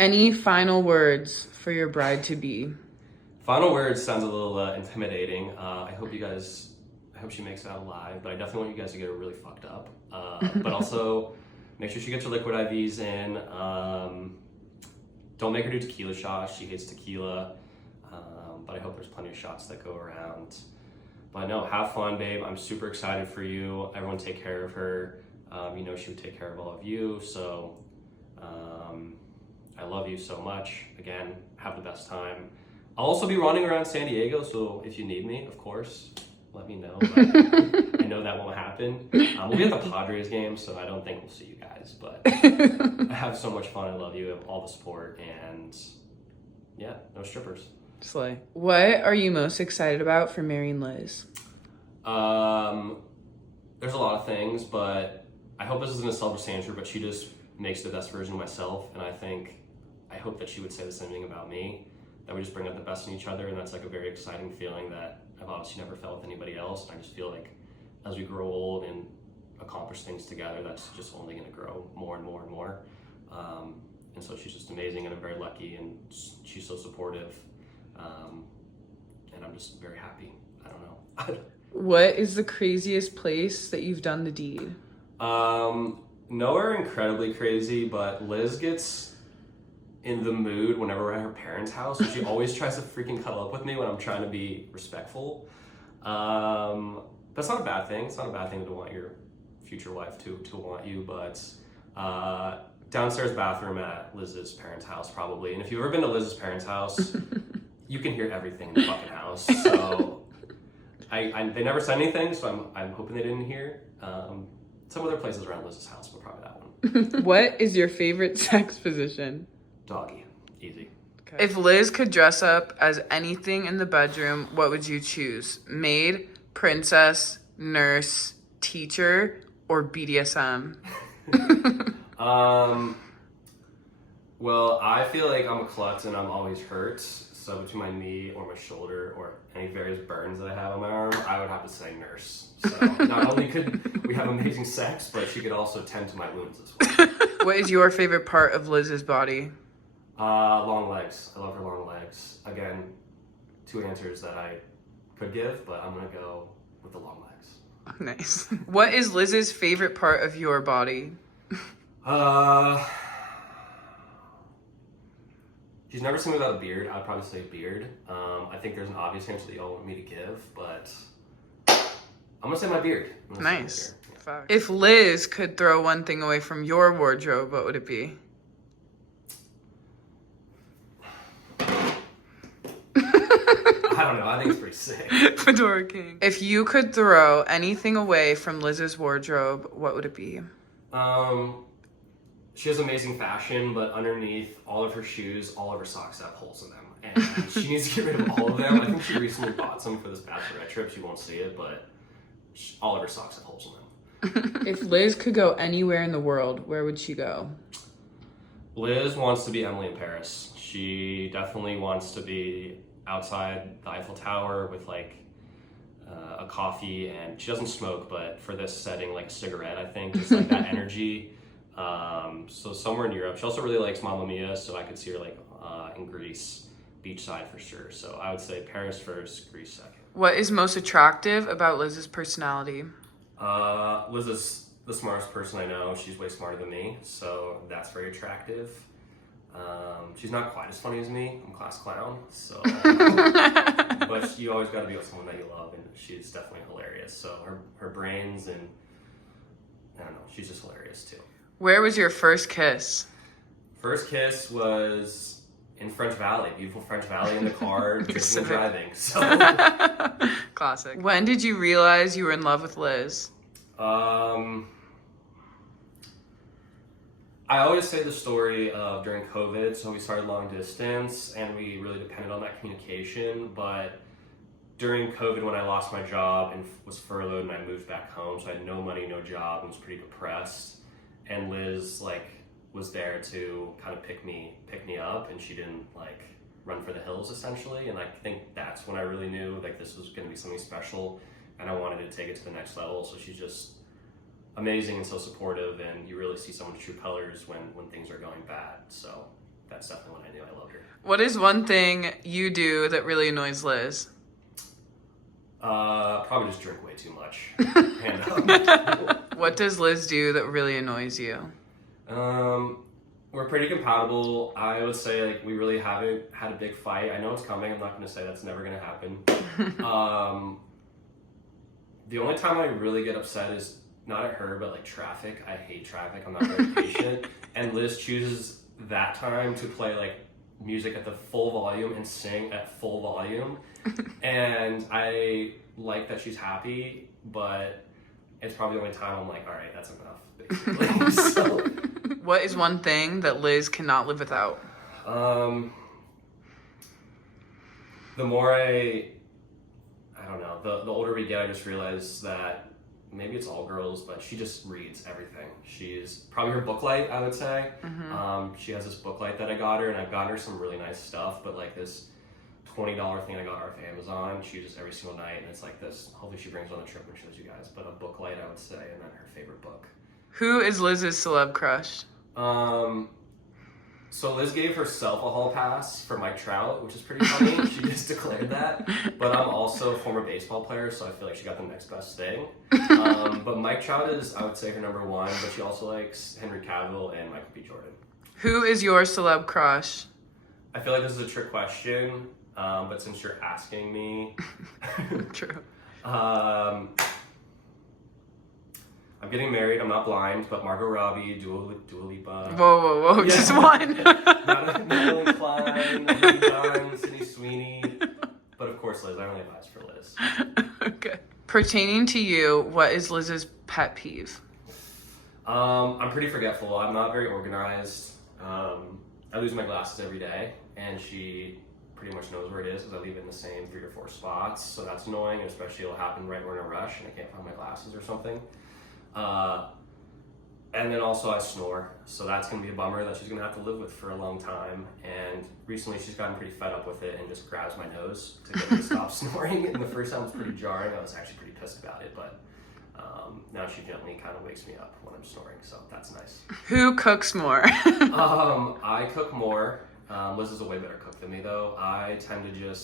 Any final words for your bride to be? Final words sounds a little intimidating. I hope she makes it out alive, but I definitely want you guys to get her really fucked up. But also, make sure she gets her liquid IVs in. Don't make her do tequila shots. She hates tequila. But I hope there's plenty of shots that go around. But no, have fun, babe. I'm super excited for you. Everyone take care of her. She would take care of all of you. So I love you so much. Again, have the best time. I'll also be running around San Diego, so if you need me, of course, let me know. But I know that won't happen. We'll be at the Padres game, so I don't think we'll see you guys. But I have so much fun. I love you. I have all the support, and yeah, no strippers. Slay. What are you most excited about for marrying Liz? There's a lot of things, but I hope this isn't a selfish answer, but she just makes the best version of myself, and I hope that she would say the same thing about me, that we just bring out the best in each other, and that's like a very exciting feeling that I've obviously never felt with anybody else, and I just feel like as we grow old and accomplish things together, that's just only going to grow more and more and more. And so she's just amazing, and I'm very lucky, and she's so supportive, and I'm just very happy. I don't know. What is the craziest place that you've done the deed? Nowhere incredibly crazy, but Liz gets in the mood whenever we're at her parents' house. And she always tries to freaking cuddle up with me when I'm trying to be respectful. That's not a bad thing. It's not a bad thing to want your future wife to want you, but downstairs bathroom at Liz's parents' house probably. And if you've ever been to Liz's parents' house, you can hear everything in the fucking house. So they never said anything, so I'm hoping they didn't hear. Some other places around Liz's house, but probably that one. What is your favorite sex position? Doggy. Easy. Okay. If Liz could dress up as anything in the bedroom, what would you choose? Maid, princess, nurse, teacher, or BDSM? Well, I feel like I'm a klutz and I'm always hurt. So between my knee or my shoulder or any various burns that I have on my arm, I would have to say nurse. So not only could we have amazing sex, but she could also tend to my wounds as well. What is your favorite part of Liz's body? Long legs. I love her long legs. Again, two answers that I could give, but I'm gonna go with the long legs. Nice. What is Liz's favorite part of your body? She's never seen me without a beard. I'd probably say beard. I think there's an obvious answer that y'all want me to give, but I'm gonna say my beard. Nice. Yeah. If Liz could throw one thing away from your wardrobe, what would it be? I don't know. I think it's pretty sick. Fedora King. If you could throw anything away from Liz's wardrobe, what would it be? She has amazing fashion, but underneath all of her shoes, all of her socks have holes in them. And she needs to get rid of all of them. I think she recently bought some for this bachelorette trip. She won't see it, but all of her socks have holes in them. If Liz could go anywhere in the world, where would she go? Liz wants to be Emily in Paris. She definitely wants to be outside the Eiffel Tower with like a coffee, and she doesn't smoke, but for this setting, like a cigarette, I think. Just like that energy. So somewhere in Europe. She also really likes Mamma Mia, so I could see her like in Greece, beachside for sure. So I would say Paris first, Greece second. What is most attractive about Liz's personality? Liz is the smartest person I know. She's way smarter than me, so that's very attractive. She's not quite as funny as me. I'm class clown, so but you always got to be with someone that you love, and she's definitely hilarious. So her brains, and I don't know, she's just hilarious too. Where was your first kiss? First kiss was in French Valley, beautiful French Valley, in the car, drinking and driving. So classic. When did you realize you were in love with Liz? I always say the story of during COVID, so we started long distance and we really depended on that communication, but during COVID when I lost my job and was furloughed and I moved back home, so I had no money, no job, and was pretty depressed, and Liz was there to kind of pick me up, and she didn't run for the hills essentially, and I think that's when I really knew this was going to be something special and I wanted to take it to the next level. So she's just amazing and so supportive, and you really see someone's true colors when things are going bad. So that's definitely when I knew I loved her. What is one thing you do that really annoys Liz? Probably just drink way too much. Hand up. What does Liz do that really annoys you? We're pretty compatible. I would say like we really haven't had a big fight. I know it's coming. I'm not going to say that's never going to happen. The only time I really get upset is not at her, but like traffic. I hate traffic. I'm not very patient. And Liz chooses that time to play like music at the full volume and sing at full volume. And I like that she's happy, but it's probably the only time I'm like, all right, that's enough, basically. So, What is one thing that Liz cannot live without? the more I don't know, the older we get, I just realize that maybe it's all girls, but she just reads everything. She's probably her book light, I would say. She has this book light that I got her, and I've gotten her some really nice stuff, but like this $20 thing I got her off Amazon, she uses every single night, and it's like this, hopefully she brings on a trip and shows you guys, but a book light, I would say, and then her favorite book. Who is Liz's celeb crush? So Liz gave herself a hall pass for Mike Trout, which is pretty funny. She just declared that. But I'm also a former baseball player, so I feel like she got the next best thing. But Mike Trout is, I would say, her number one, but she also likes Henry Cavill and Michael B. Jordan. Who is your celeb crush? I feel like this is a trick question, but since you're asking me... True. I'm getting married, I'm not blind, but Margot Robbie, Dua Lipa... Whoa, Yeah. just one. Madeline Klein, Lee Dunn, Sydney Sweeney, but of course Liz. I only have eyes for Liz. Okay. Pertaining to you, what is Liz's pet peeve? I'm pretty forgetful. I'm not very organized. I lose my glasses every day, and she pretty much knows where it is because I leave it in the same 3 or 4 spots, so that's annoying, especially it'll happen right when we're in a rush and I can't find my glasses or something. And then also I snore, so that's going to be a bummer that she's going to have to live with for a long time. And recently she's gotten pretty fed up with it and just grabs my nose to get me to stop snoring. And the first time was pretty jarring. I was actually pretty pissed about it, but now she gently kind of wakes me up when I'm snoring, so that's nice. Who cooks more? I cook more. Liz is a way better cook than me, though. I tend to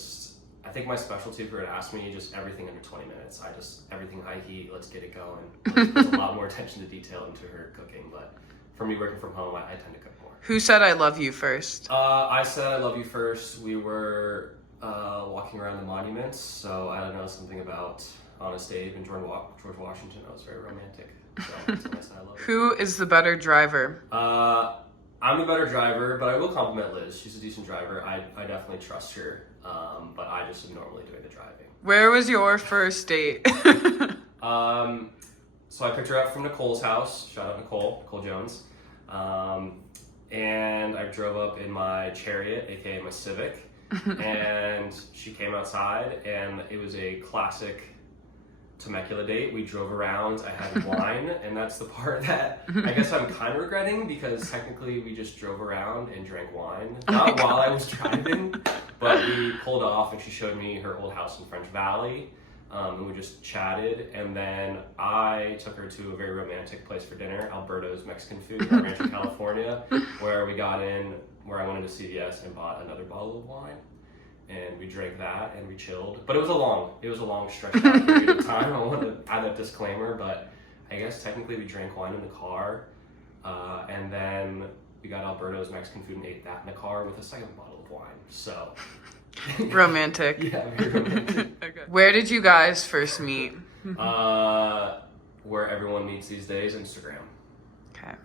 I think my specialty, if you were to ask me, just everything under 20 minutes. Everything high heat, let's get it going. There's a lot more attention to detail into her cooking, but for me working from home, I tend to cook more. Who said I love you first? I said I love you first. We were walking around the monuments, so I don't know, something about Honest Abe and George Washington. I was very romantic. So that's when I said I love you. Who is the better driver? I'm the better driver, but I will compliment Liz. She's a decent driver. I definitely trust her, but I just am normally doing the driving. Where was your first date? So I picked her up from Nicole's house. Shout out Nicole Jones. And I drove up in my Chariot, aka my Civic, and she came outside, and it was a classic Temecula date. We drove around, I had wine, and that's the part that I guess I'm kind of regretting, because technically we just drove around and drank wine. Not while I was driving, but we pulled off and she showed me her old house in French Valley, and we just chatted, and then I took her to a very romantic place for dinner, Alberto's Mexican Food in Rancho, California, where we got in, where I went into CVS and bought another bottle of wine. And we drank that and we chilled. But it was a long stretch out period of time. I want to add that disclaimer, but I guess technically we drank wine in the car. And then we got Alberto's Mexican Food and ate that in the car with a second bottle of wine. So. Romantic. Yeah, very romantic. Okay. Where did you guys first meet? Where everyone meets these days, Instagram. Okay.